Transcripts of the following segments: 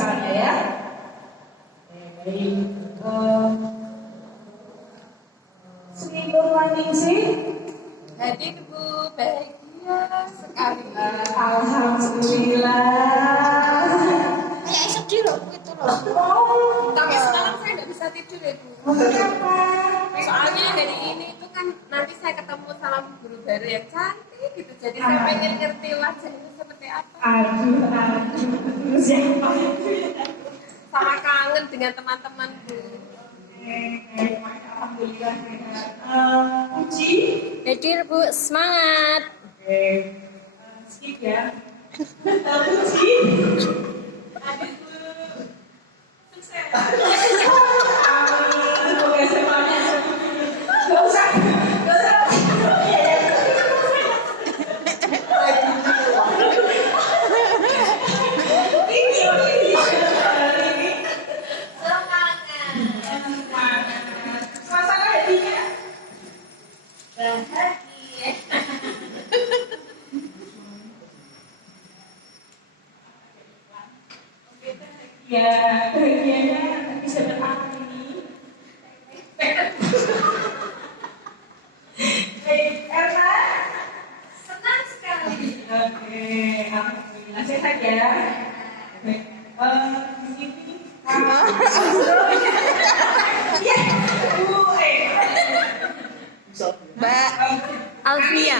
misalnya ya. Baik. Seminggu running sih. Hadir Bu, bahagia sekali. Alhamdulillah. Kayak sedih loh gitu loh. Tapi semalam saya nggak bisa tidur ya Bu. Kenapa? Soalnya hari ini itu kan nanti saya ketemu sama guru baru yang cantik gitu. Jadi saya pengen ngerti wajahnya seperti apa. Aduh. Siapa? Sama kangen dengan teman-teman Bu. Alhamdulillah. Uji. Hadir Bu, semangat. Oke. Skip ya. Uji. Hadir Bu. Sukses. Semoga semuanya gak usah. Suasana hatinya Bahagia. ya, bahagianya bisa berapa ini? Baik, Erna Senang sekali. oke, alhamdulillah sehat ya. Baik, ini ya, Bu, Mbak Alfia.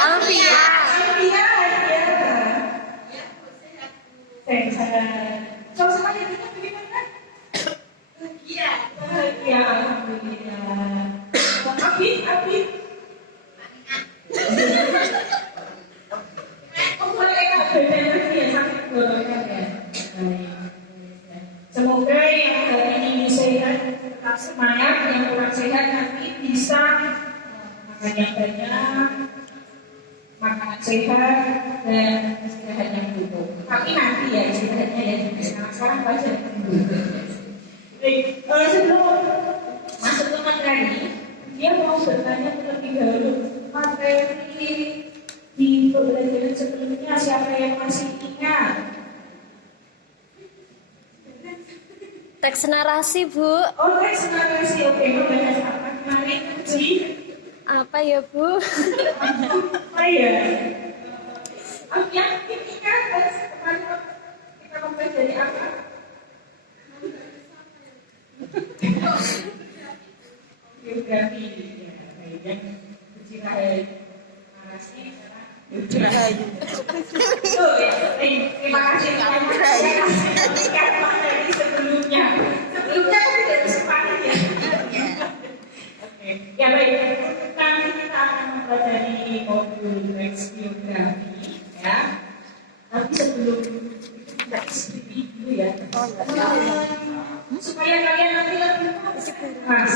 Alfia. Suasana hatinya bagaimana? Bahagia, alhamdulillah. Abi. Mulai enak badan lagi ya, sakit tenggorokan ya. Semoga yang hari ini sehat tetap semangat, yang kurang sehat nanti bisa makan yang banyak, makanan sehat dan istirahat yang cukup. Tapi nanti ya istirahatnya ya juga sekarang wajar. Baik, sebelum masuk ke materi, dia mau bertanya terlebih dahulu materi di pembelajaran sebelumnya siapa yang masih ingat? Teks narasi Bu. Oh, teks narasi. Oke, membahas apa kemarin Uji? Apa ya Bu? Apa ya? Yang ingat teks kemarin kita mempelajari apa? Geografi. Ya, baik. Yang Uji narasi. Oh ya, terima kasih materi sebelumnya tidak disepakati ya. Oke, ya baik. Nanti kita akan mempelajari modul teks geografi ya. Tapi sebelum kita isi dulu ya. Supaya kalian nanti lebih mas.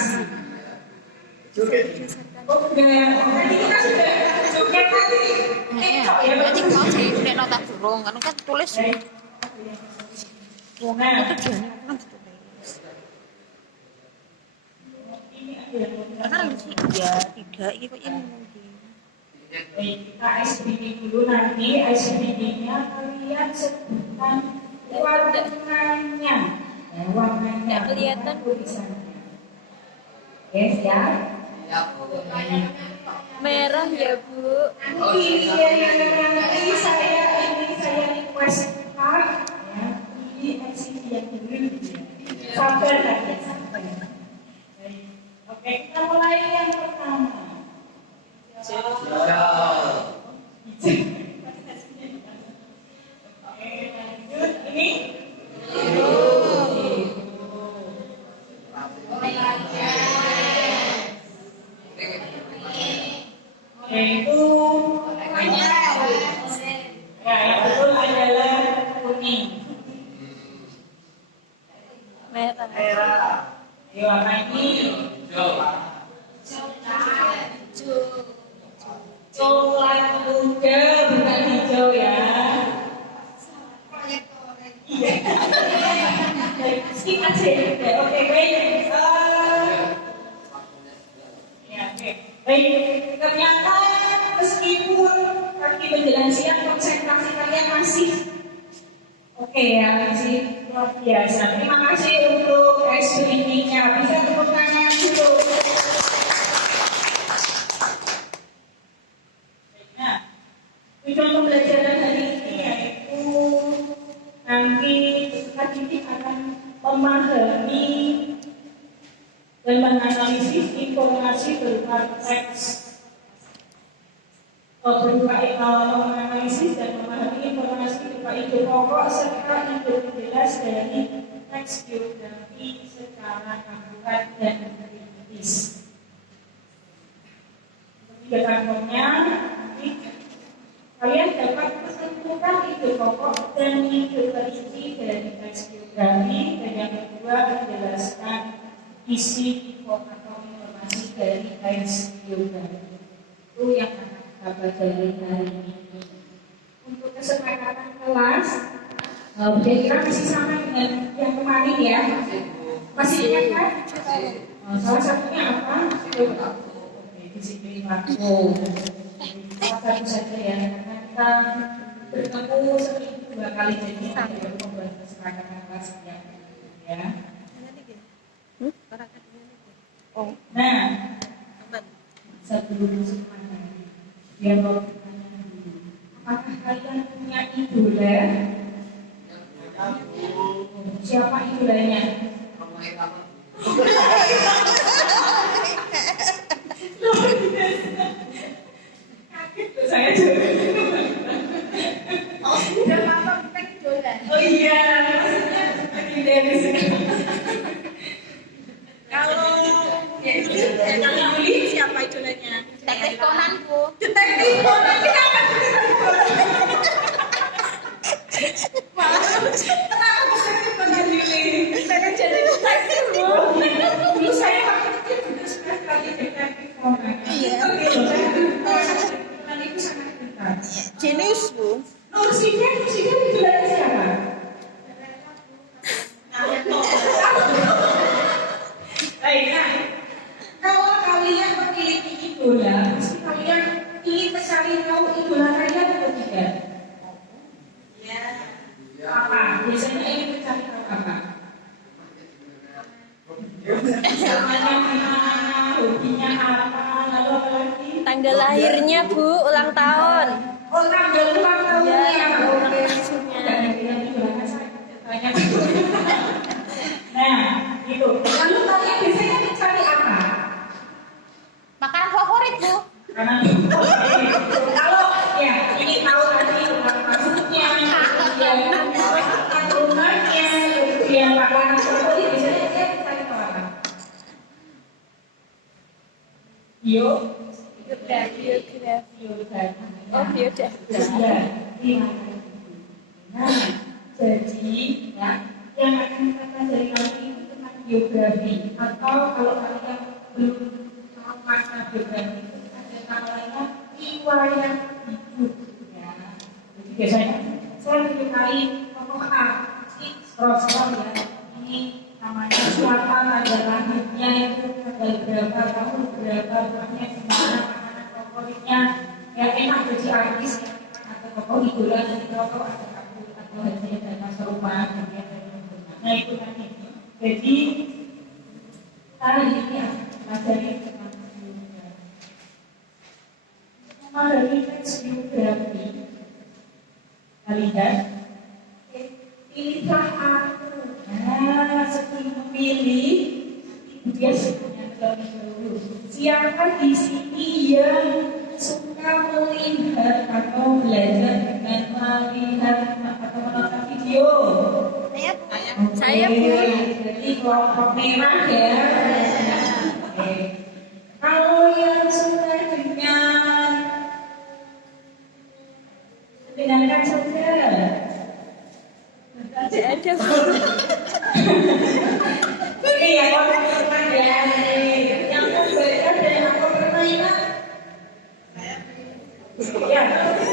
Oh, nanti kita sudah joget tadi. Berarti mau saya nota burung kan tulis. Nah, Tujuannya kan ditulis. Karena sih ya tidak itu ini mungkin. baik, kita SBD dulu nanti. SBD-nya kalian sebutkan warnanya. Warnanya kelihatan tulisannya. Yes ya. Merah ya Bu. Nanti saya request card ya di LCD yang green. Sabar lagi, sabar. Baik. Oke, kita mulai yang pertama. Oke, lanjut ini. Yaitu ya, yang betul adalah kuning. Merah. Ayo, apa ini? Coklat muda, bukan hijau ya. Iya. Skip aja ya. Oke, baik. Ya, oke. Baik. ternyata meskipun kaki menjelang siang konsentrasi kalian masih oke ya, masih luar biasa. Terima kasih untuk screening-nya. Bisa tepuk tangan dulu. Nah, tujuan pembelajaran hari ini yaitu nanti peserta didik akan memahami dan menganalisis informasi berupa teks, berupa menganalisis dan memahami informasi berupa ide pokok serta ide jelas dari teks biografi secara akurat dan kritis. Tiga kantornya, kalian dapat menentukan ide pokok dan ide perinci dari teks biografi, dan yang kedua menjelaskan isi info atau informasi dari teks biografi. Itu yang akan kita pelajari hari ini. Untuk kesepakatan kelas, kira-kira masih sama dengan yang kemarin ya? Masih ingat kan? Salah satunya apa? Disiplin waktu. Satu saja ya, karena kita bertemu seminggu 2 kali, jadi kita membuat kesepakatan kelas ya. Nah, sebelum semuanya, dia mau bertanya dulu, apakah kalian punya idola? Siapa idolanya? Saya juga. Udah lama bukan idola. Oh iya, maksudnya dari sini. Kalau yang beli siapa idolanya? Detektif Conanku. Detektif Conan, kenapa? Kenapa detektif Conan ini? Saya jadi detektif loh. Dulu saya waktu kecil juga suka sekali detektif Conan. Oke, Conan itu sangat dekat. Jenius bu. Nursinya idolanya siapa? Baik, nah, kalau kalian memiliki idola, pasti kalian ingin mencari tahu idola kalian atau tidak? Ya. Apa? Biasanya ingin mencari tahu apa? Namanya gimana? Hobinya apa? Lalu apa lagi? Tanggal lahirnya bu, ulang tahun. Oh, tanggal ulang tahunnya. Ya, Oke. maksudnya. Tanya. Nah, gitu. Lalu kalian biasanya mencari apa? Makanan favorit bu. Karena kalau ya ini tahu tadi ulang tahunnya, kemudian turunannya, kemudian makanan favorit, biasanya dia mencari tahu apa? Biografi. Oh biografi. Nah, jadi ya yang akan kita pelajari kali ini tentang biografi, atau kalau kalian belum tahu makna biografi itu ada namanya riwayat hidup ya. Jadi biasanya saya menyukai tokoh A, scroll ya, ini namanya siapa, tanggal lahirnya itu tanggal berapa, tahun berapa, rumahnya di mana, makanan favoritnya, ya enak jadi artis ya, atau tokoh idola jadi tokoh atau hanya dari masa rumah, kemudian dari rumah. Nah itu kan itu. Jadi hari ini akan pelajari tentang biografi. Memahami teks biografi, kalian pilihlah aku. Nah, sebelum memilih, dia sebenarnya terlebih dahulu. Siapa di sini yang suka melihat atau belajar dengan melihat atau menonton video? Saya bu. Jadi kelompok merah ya. Oke. Kalau yang suka dengarkan saja. Tidak ada bu. Oke ya, kalau teman ya, yang mau belajar dari apa permainan? Ya,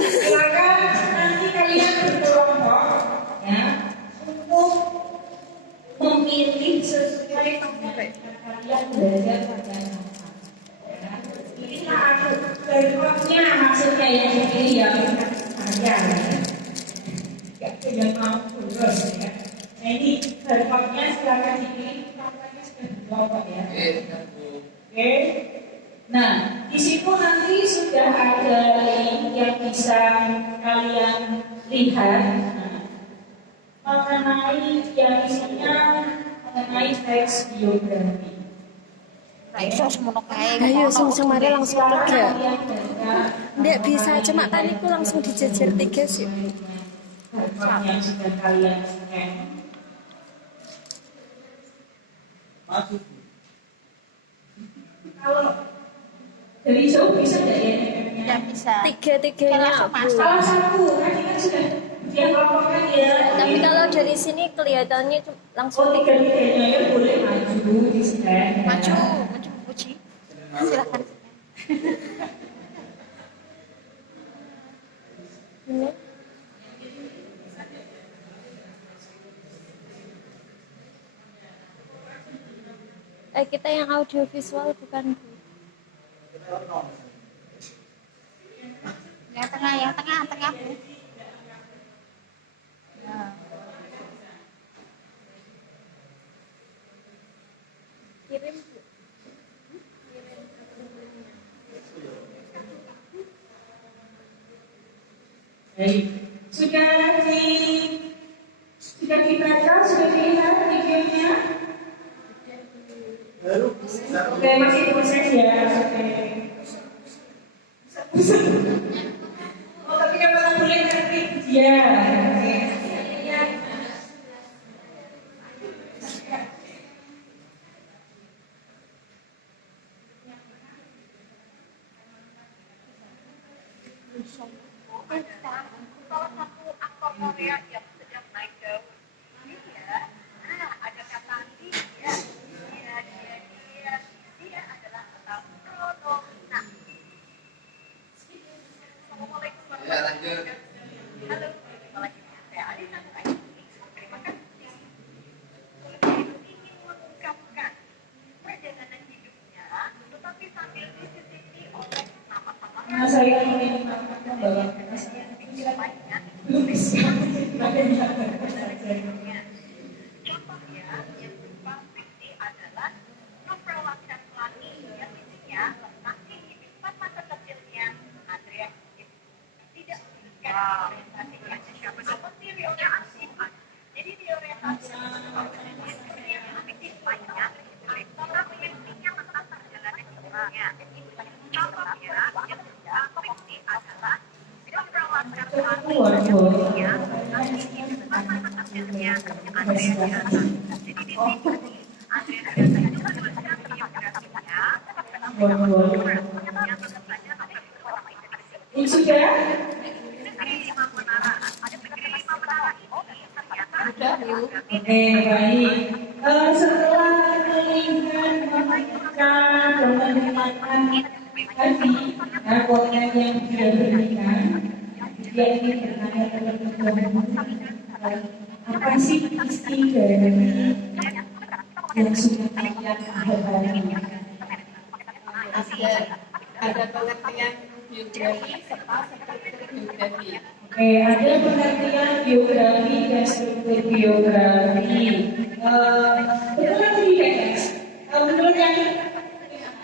silakan nanti kalian berkelompok ya untuk memilih sesuai dengan kalian belajar pada masa. Ya, pilihlah aku. berikutnya maksudnya yang ini yang saya tidak mau lulus ya. Nah ini berikutnya silakan dipilih kampanye sudah dibawa ya. Oke. Nah di situ nanti sudah ada link yang bisa kalian lihat. Mengenai yang isinya mengenai teks biografi. Nah, iso semono kae. Ayo sing mari langsung 3. Nggak bisa cuma taniku langsung dijejer 3 sih. Yang sudah kalian scan. Kalau dari jauh bisa nggak ya? Tidak bisa. 3-3-nya Salah satu kan ini kan sudah dia kelompokkan ya. Tapi kalau dari sini kelihatannya langsung 3-3-nya ya boleh maju di scan. Maju puji. Silakan. Ini. Kita yang audio visual bukan Bu. Yang tengah Bu. Nah. Kirim Bu. Baik. Sudah dibaca, sudah dilihat videonya? Oke, masih proses ya. Oke. Oh, tapi kan malah boleh nanti ya. Salah satu aktor Korea yang sedang naik daun ini ya, ada kata dia adalah kata Pronona. Assalamualaikum warahmatullahi wabarakatuh. Halo, jumpa lagi dengan saya Alisa. Terima kasih. Ingin mengungkapkan perjalanan hidupnya, tetapi sambil disisiti oleh nama-nama Nah, saya ingin membawakan belum bisa. Contohnya yang berupa fiksi adalah novel Laskar Pelangi yang isinya tentang kehidupan masa kecilnya Andrea tidak menyebutkan orientasinya seperti Rionya Asif. Jadi di orientasi yang fiktif lainnya orang yang punya tentang perjalanan hidupnya. Contohnya yang fiksi adalah novel Laskar Pelangi yang tentang kehidupan masa kecilnya Andrea. Jadi di sini Andrea itu menuliskan biografinya Ini sudah? Oke, baik. Setelah melihat membaca dan mendengarkan tadi konten yang sudah diberikan, dia ingin bertanya terlebih dahulu, apa sih isi dari yang sudah kalian pahami? Ada pengertian biografi serta struktur biografi. Oke, ada pengertian biografi dan struktur biografi. Betul tadi guys, betul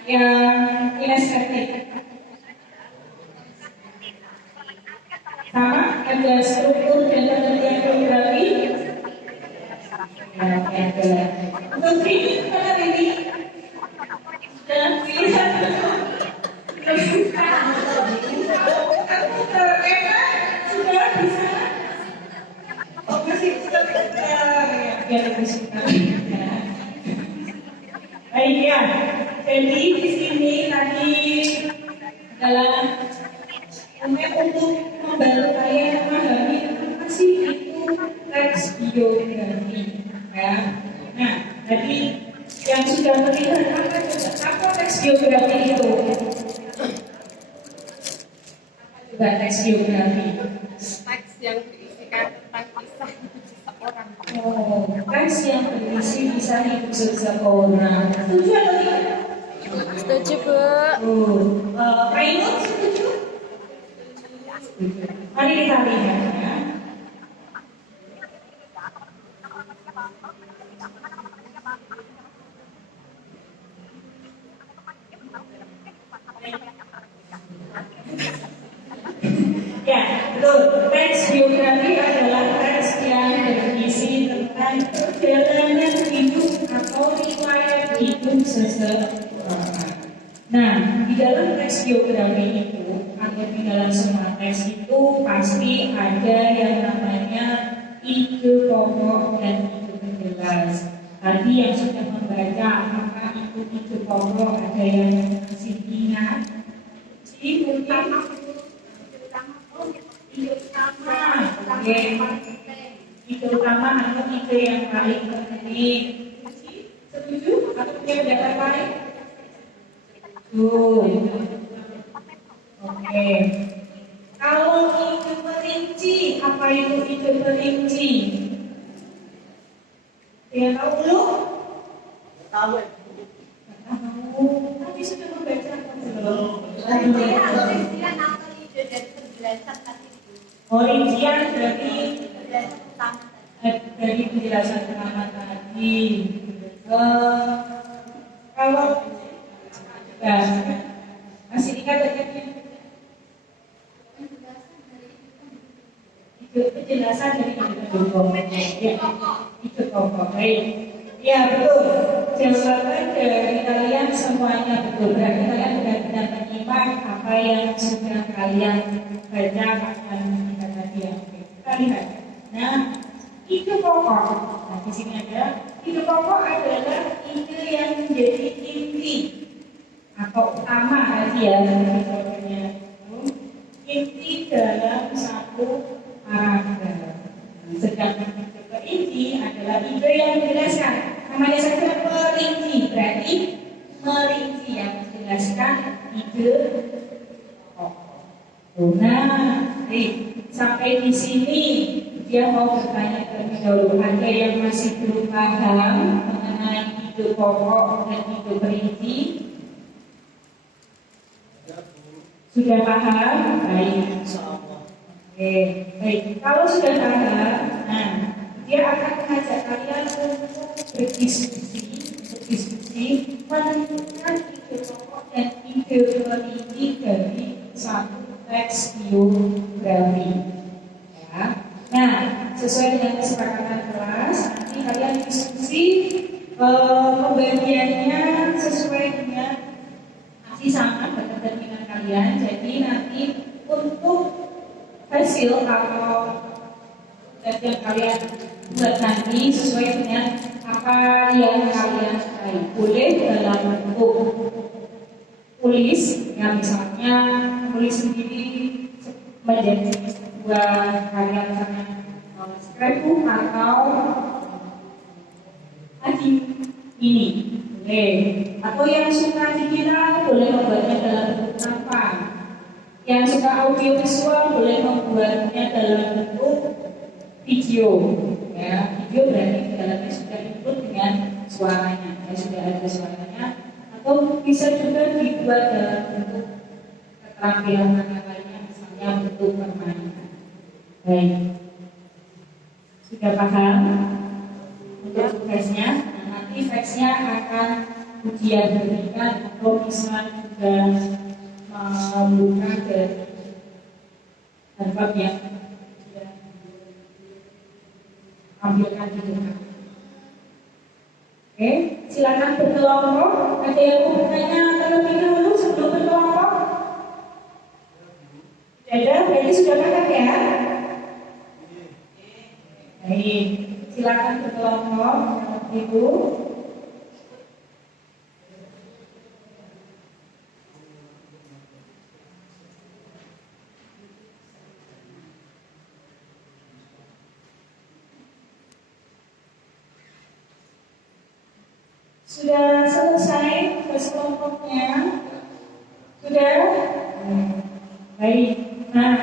yang ilustratif. Sama, ada struktur dan pengertian biografi. Ya, ada. Untuk ini, mana ini? Dan pilihan sudah bisa. Oh, masih sudah biar lebih suka. Baik ya. Jadi di sini tadi adalah untuk membantu kalian memahami apa sih itu teks biografi. Ya. Nah, tadi yang sudah melihat apa teks biografi itu? Coba teks biografi. Teks yang berisikan tentang kisah hidup seseorang. Oh, teks yang berisi kisah hidup seseorang. Setuju atau tidak? Setuju Bu. Kak Inul setuju? Mari kita lihat ya. Ya, betul. Teks biografi adalah teks yang berisi tentang perjalanan hidup atau riwayat hidup seseorang. Nah, di dalam teks biografi itu, atau di dalam semua teks itu pasti ada yang namanya ide pokok dan ide penjelas. Tadi yang sudah membaca apakah itu ide pokok, ada yang masih ingat? Jadi mungkin ide utama atau ide yang paling penting. Setuju atau punya pendapat lain? Oke. Kalau ide perinci, apa itu ide perinci? Dia tahu belum? Tahu. Tadi sudah membaca atau belum? Rincian dari penjelasan pertama tadi. Kalau masih ingat penjelasan dari itu pokok. Baik. Ya betul. Jawaban dari kalian semuanya betul. Berarti kalian benar-benar menyimak apa yang sudah kalian baca akan kita tadi ya. Kita lihat. Nah, ide pokok. Nah, di sini ada ide pokok adalah ide yang menjadi inti atau utama tadi ya. Inti dalam satu paragraf. Sedangkan ide perinci adalah ide yang menjelaskan. Namanya saja perinci, berarti merinci yang menjelaskan ide pokok. Nah, sampai di sini dia mau bertanya terlebih dahulu. Ada yang masih belum paham mengenai ide pokok dan ide perinci? Sudah paham? Baik. Oke, baik. Kalau sudah paham, nah dia akan mengajak kalian untuk berdiskusi menentukan ide pokok dan ide perinci dari satu teks biografi. Ya. Nah, sesuai dengan kesepakatan kelas, nanti kalian diskusi pembagiannya sesuai dengan masih sama dengan kalian. Jadi nanti untuk hasil atau yang kalian buat nanti sesuai dengan apa yang kalian sukai. Boleh dalam bentuk tulis, ya misalnya tulis sendiri menjadi sebuah karya misalnya scrapbook atau tadi ini boleh. Atau yang suka digital boleh membuatnya dalam bentuk apa? Yang suka audio visual boleh membuatnya dalam bentuk video. Ya, video berarti di dalamnya sudah include dengan suaranya, ya sudah ada suaranya. Atau bisa juga dibuat dalam bentuk keterampilan lainnya, misalnya bentuk permainan. Baik, sudah paham untuk tugasnya? Nah, nanti teksnya akan ujian berikan atau bisa juga membuka dari bab yang sudah tampilkan di depan. Oke, silakan berkelompok. Ada yang mau bertanya terlebih dahulu sebelum berkelompok? Tidak ada, berarti sudah paham ya? Baik, silakan berkelompok, Ibu. Sudah selesai tugas kelompoknya? Sudah? Baik. Nah,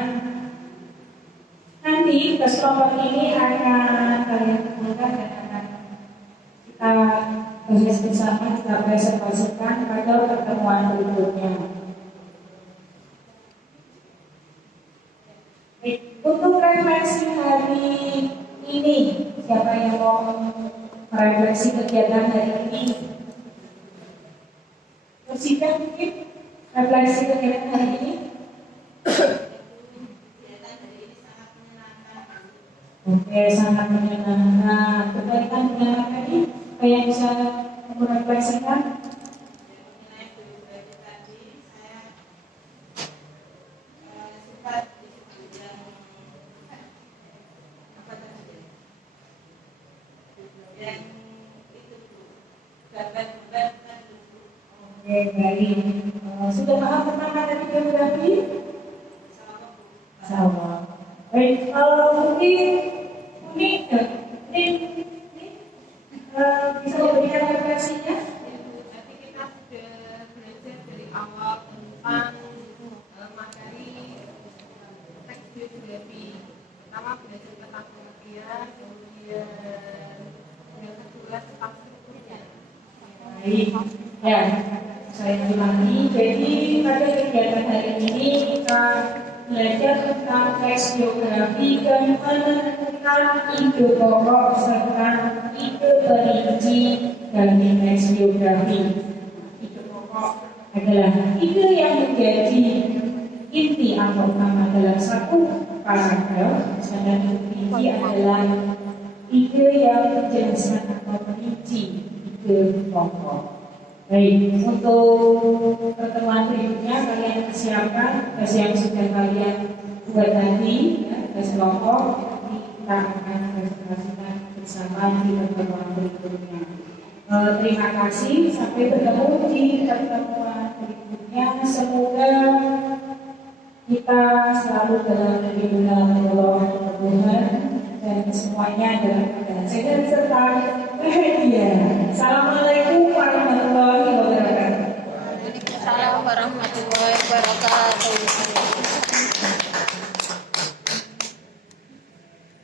nanti tugas kelompok ini akan kalian kumpulkan dan akan kita bahas bersama, kita presentasikan pada pertemuan berikutnya. Untuk refleksi hari ini, siapa yang mau merefleksi kegiatan hari ini? Bersihkan mungkin refleksi kegiatan hari ini. Oke, sangat menyenangkan. Kebaikan menyenangkan ini, apa yang bisa merefleksikan? Oke, baik. Sudah paham tentang materi geografi? Sama. Baik, mungkin bisa memberikan refleksinya? Jadi kita sudah belajar dari awal tentang materi teks geografi. Pertama belajar tentang pengertian, kemudian yang kedua tentang strukturnya. Baik, ya, saya ulangi. Jadi pada kegiatan hari ini kita belajar tentang teks geografi dan menentukan ide pokok serta ide perinci dari teks geografi. Ide pokok adalah ide yang menjadi inti atau utama dalam satu paragraf, sedangkan perinci adalah ide yang menjelaskan atau merinci ide pokok. Baik, untuk pertemuan berikutnya kalian persiapkan tes yang sudah kalian buat tadi, ya, tes kelompok. Nanti kita akan presentasikan bersama di pertemuan berikutnya. Terima kasih, sampai bertemu di pertemuan berikutnya. Semoga kita selalu dalam lindungan Allah Tuhan dan semuanya dalam keadaan sehat serta bahagia. Assalamualaikum warahmatullahi wabarakatuh. Waalaikumsalam warahmatullahi wabarakatuh.